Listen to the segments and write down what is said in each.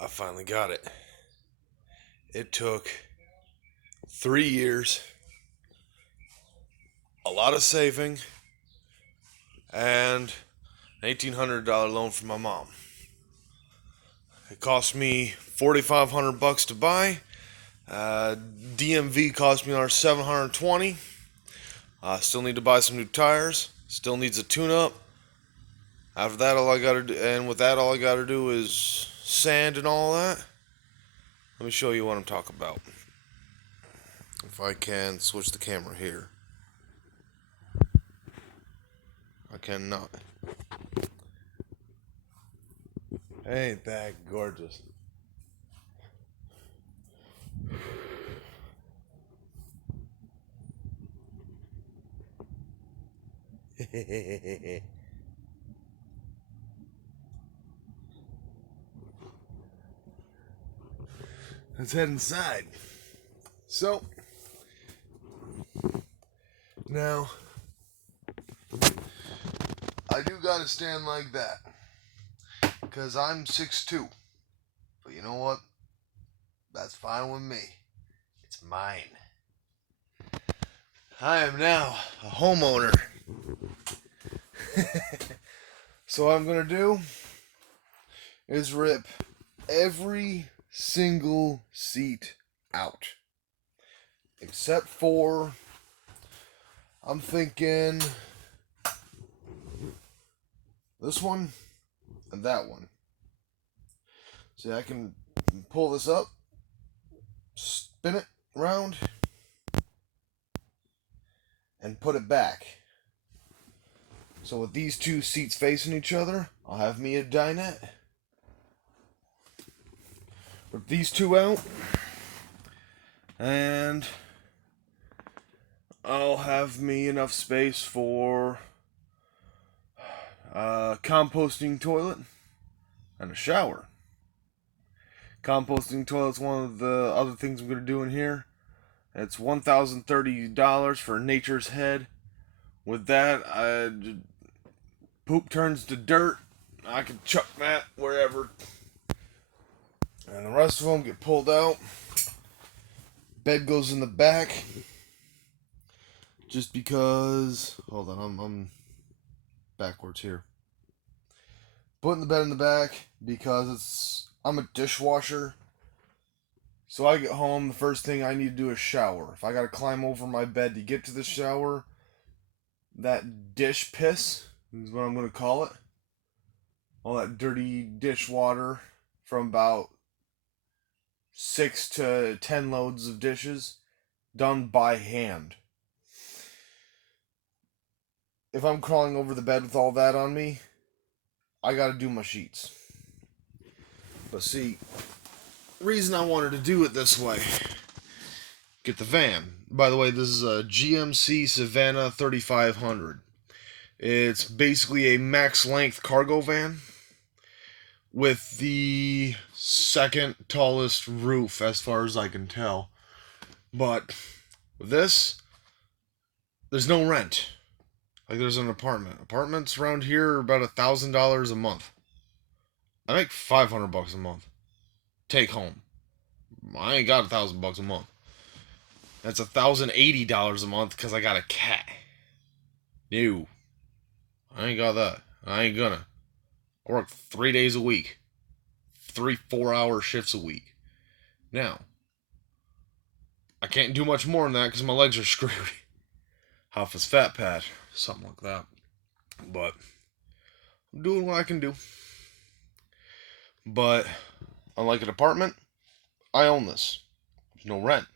I finally got it. It took 3 years, a lot of saving, and an $1,800 loan from my mom. It cost me $4,500 to buy. DMV cost me another $720. Still need to buy some new tires. Still needs a tune-up. After that, all I gotta do, and with that, all I gotta do is sand and all that. Let me show you what I'm talking about. If I can switch the camera here. I cannot. Ain't that gorgeous? Let's head inside. So, now, I do gotta stand like that. Because I'm 6'2". But you know what? That's fine with me. It's mine. I am now a homeowner. So what I'm gonna do is rip every single seat out. Except for, I'm thinking this one and that one. See, I can pull this up, spin it around, and put it back. So with these two seats facing each other, I'll have me a dinette. Rip these two out, and I'll have me enough space for a composting toilet and a shower. Composting toilet's one of the other things I'm going to do in here. It's $1,030 for Nature's Head. With that, poop turns to dirt. I can chuck that wherever. And the rest of them get pulled out. Bed goes in the back. Just because... Hold on, I'm backwards here. Putting the bed in the back because I'm a dishwasher. So I get home, the first thing I need to do is shower. If I gotta climb over my bed to get to the shower, that dish piss is what I'm gonna call it. All that dirty dish water from about 6 to 10 loads of dishes done by hand. If I'm crawling over the bed with all that on me, I gotta do my sheets. But see, reason I wanted to do it this way, get the van. By the way, this is a GMC Savannah 3500. It's basically a max length cargo van with the second tallest roof as far as I can tell. But with this, there's no rent. Like there's an apartment. Apartments around here are about $1,000 a month. I make $500 a month. Take home. I ain't got $1,000 a month. That's $1,080 a month because I got a cat. No, I ain't got that. I ain't gonna. I work 3 days a week, 3 4-hour shifts a week. Now, I can't do much more than that because my legs are screwed. Half his fat pad, something like that. But I'm doing what I can do. But unlike an apartment, I own this. There's no rent.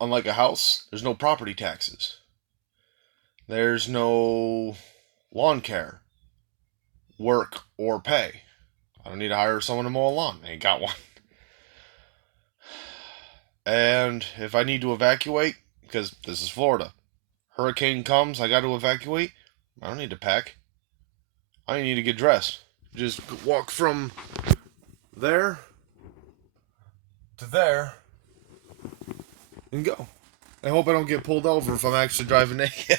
Unlike a house, there's no property taxes. There's no lawn care, work, or pay. I don't need to hire someone to mow a lawn. I ain't got one. And if I need to evacuate, because this is Florida, hurricane comes, I got to evacuate, I don't need to pack. I don't need to get dressed. Just walk from there to there and go. I hope I don't get pulled over if I'm actually driving naked.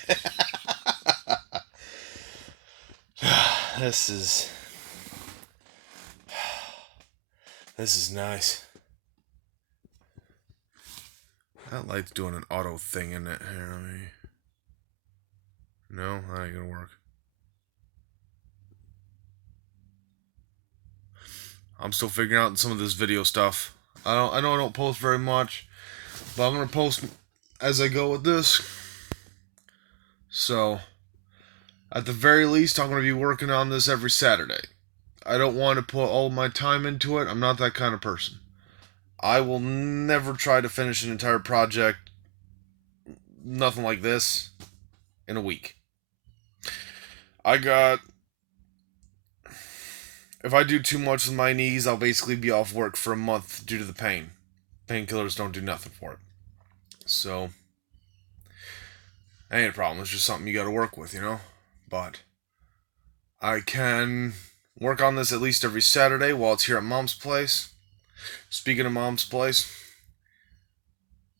This is... This is nice. That light's doing an auto thing in it. Here, let me... No, that ain't gonna work. I'm still figuring out some of this video stuff. I know I don't post very much, but I'm gonna post as I go with this. So, at the very least, I'm gonna be working on this every Saturday. I don't want to put all my time into it. I'm not that kind of person. I will never try to finish an entire project, nothing like this, in a week. If I do too much with my knees, I'll basically be off work for a month due to the pain. Painkillers don't do nothing for it. So, ain't a problem. It's just something you gotta work with, you know? But, I can work on this at least every Saturday while it's here at Mom's place. Speaking of Mom's place,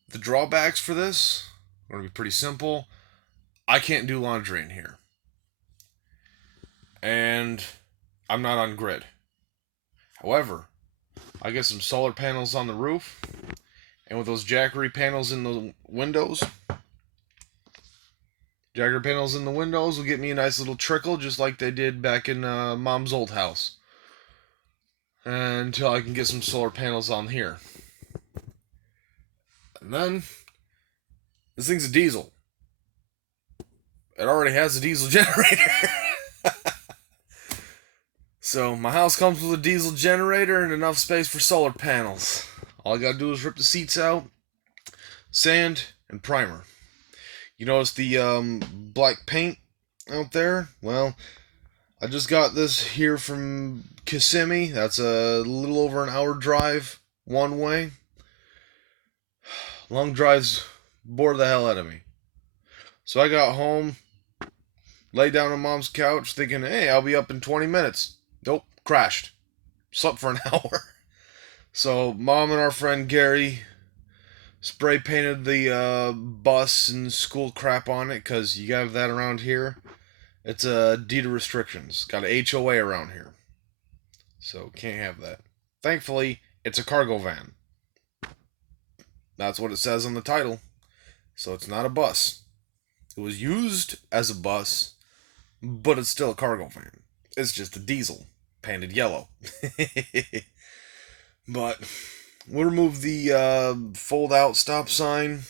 the drawbacks for this are going to be pretty simple. I can't do laundry in here. And I'm not on grid. However, I get some solar panels on the roof, and with those Jackery panels in the windows, will get me a nice little trickle, just like they did back in Mom's old house. Until I can get some solar panels on here. And then, this thing's a diesel. It already has a diesel generator. So, my house comes with a diesel generator and enough space for solar panels. All I gotta do is rip the seats out, sand, and primer. You notice the black paint out there? Well, I just got this here from Kissimmee. That's a little over an hour drive one way. Long drives bore the hell out of me. So I got home, laid down on Mom's couch, thinking, hey, I'll be up in 20 minutes. Nope, crashed. Slept for an hour. So Mom and our friend Gary spray painted the bus and school crap on it, because you have that around here. It's a deed of restrictions. Got an HOA around here. So can't have that. Thankfully, it's a cargo van. That's what it says on the title. So it's not a bus. It was used as a bus, but it's still a cargo van. It's just a diesel, painted yellow. But we'll remove the fold-out stop sign.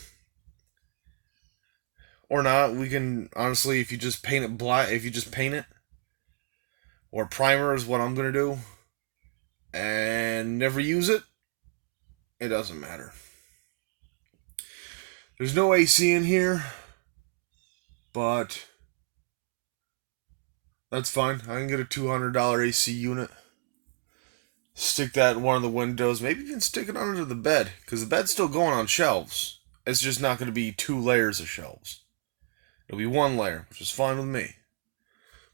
Or not. We can, honestly, if you just paint it black, or primer is what I'm going to do, and never use it, it doesn't matter. There's no AC in here, but that's fine. I can get a $200 AC unit. Stick that in one of the windows. Maybe even stick it under the bed, because the bed's still going on shelves. It's just not going to be 2 layers of shelves. It'll be 1 layer, which is fine with me.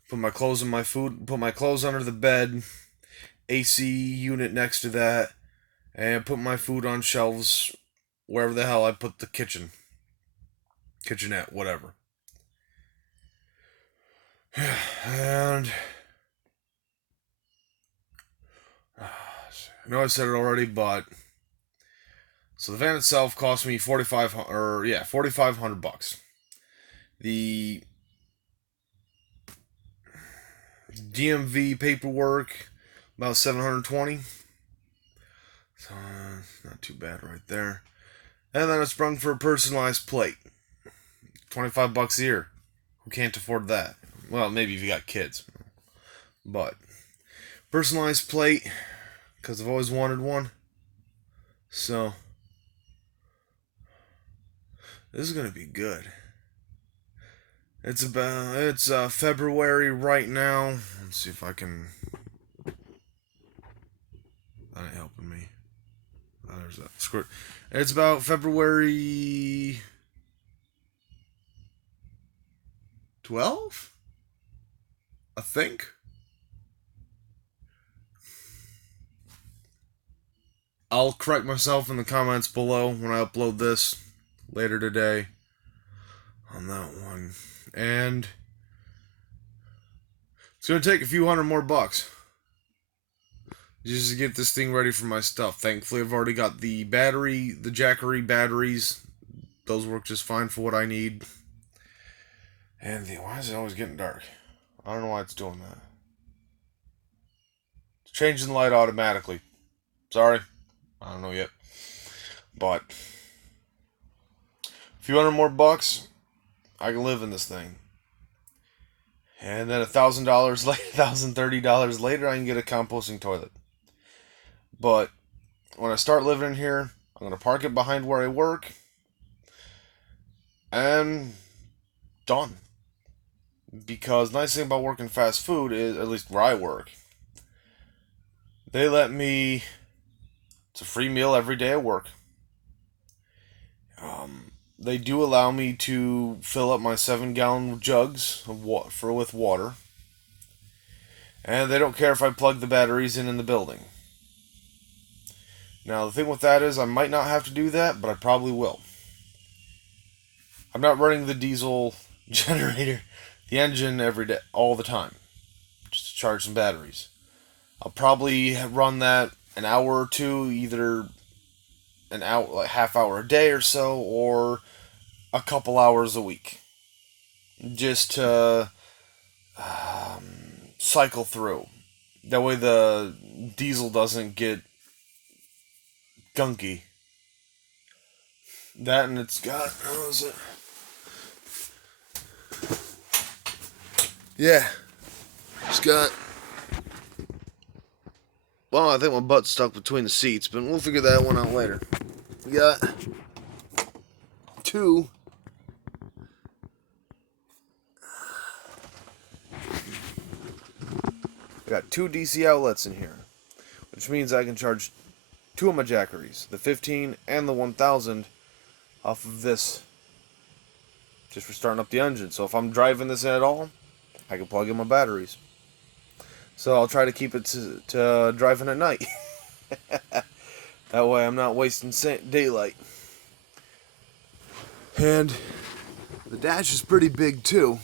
Put my clothes and my food, put my clothes under the bed, AC unit next to that, and put my food on shelves wherever the hell I put the kitchenette, whatever. And I know I said it already, but so the van itself cost me $4,500. The DMV paperwork about $720. So not too bad right there. And then I sprung for a personalized plate. $25 a year. Who can't afford that? Well, maybe if you got kids. But personalized plate, because I've always wanted one. So this is gonna be good. It's February right now. Let's see if I can. That ain't helping me. Oh, there's that. Screw it. It's about February 12th, I think. I'll correct myself in the comments below when I upload this later today on that one. And it's going to take a few $100 more. just to get this thing ready for my stuff. Thankfully, I've already got the Jackery batteries. Those work just fine for what I need. And why is it always getting dark? I don't know why it's doing that. It's changing the light automatically. Sorry. I don't know yet. But a few hundred more bucks, I can live in this thing. And then $1,000 later, $1,030 later, I can get a composting toilet. But when I start living in here, I'm gonna park it behind where I work, and done. Because the nice thing about working fast food is, at least where I work, they let me. It's a free meal every day at work. They do allow me to fill up my 7-gallon jugs with water, and they don't care if I plug the batteries in the building. Now the thing with that is I might not have to do that, but I probably will. I'm not running the diesel generator, the engine every day, all the time, just to charge some batteries. I'll probably run that an hour or two, either an hour, like half hour a day or so, or a couple hours a week, just to cycle through. That way the diesel doesn't get gunky. That, and it's got, how is it? Yeah, it's got. Well, I think my butt's stuck between the seats, but we'll figure that one out later. We got two. I got two DC outlets in here, which means I can charge two of my Jackeries, the 15 and the 1000, off of this, just for starting up the engine. So if I'm driving this at all, I can plug in my batteries. So I'll try to keep it to driving at night. That way I'm not wasting daylight. And the dash is pretty big too.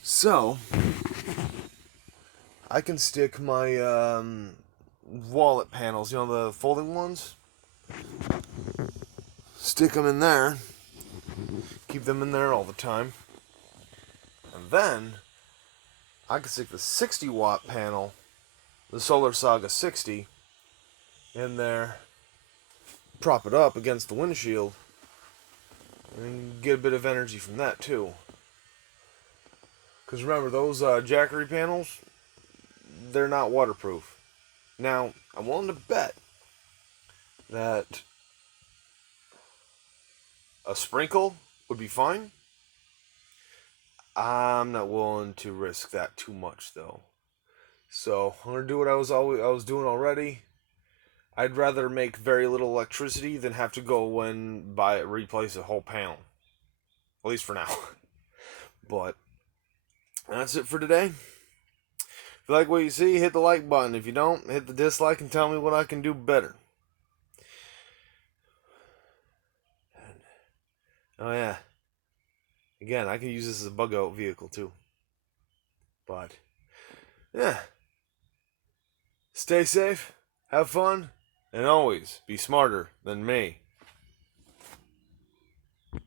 So I can stick my wallet panels, the folding ones. Stick them in there. Keep them in there all the time. And then I can stick the 60-watt panel, the Solar Saga 60, in there, prop it up against the windshield, and get a bit of energy from that too. Because remember, those Jackery panels, they're not waterproof. Now, I'm willing to bet that a sprinkle would be fine. I'm not willing to risk that too much, though. So I'm gonna do what I was doing already. I'd rather make very little electricity than have to go and replace a whole panel. At least for now. But that's it for today. If you like what you see, hit the like button. If you don't, hit the dislike and tell me what I can do better. Oh yeah. Again, I can use this as a bug out vehicle too. But yeah. Stay safe, have fun, and always be smarter than me.